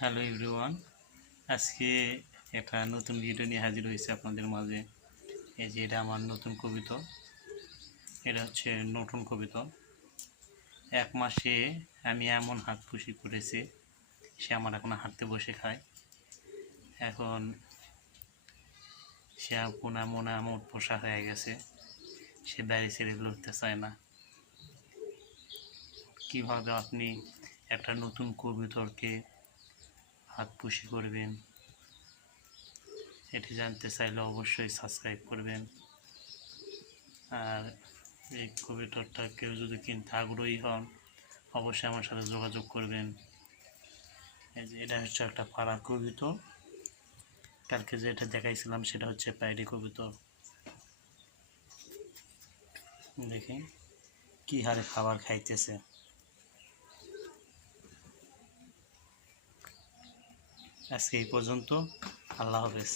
Hello everyone, আজকে একটা নতুন ভিডিও নিয়ে হাজির হয়েছে আপনাদের মাঝে। এই যে এটা আমার নতুন কবিতা, এটা হচ্ছে নতুন কবিতা। এক মাসে আমি এমন হাত খুশি করেছি, সে আমার এখন হাঁটতে বসে খায়। এখন সে আপন এমন এমন পোষা হয়ে গেছে, সে বাড়ি ছেড়ে লড়তে চায় না। কীভাবে আপনি একটা নতুন কবিতাকে হাত খুশি করবেন, এটি জানতে চাইলে অবশ্যই সাবস্ক্রাইব করবেন। আর এই কবিতাটা কেউ যদি কিনতে আগ্রহী হন, অবশ্যই আমার সাথে যোগাযোগ করবেন। এই যে এটা হচ্ছে একটা পাড়া কবিতা। কালকে যেটা দেখাইছিলাম সেটা হচ্ছে পায়রি কবিতা। দেখেন কি হারে খাবার খাইতেছে। আজকে এই পর্যন্ত, আল্লাহ হাফেজ।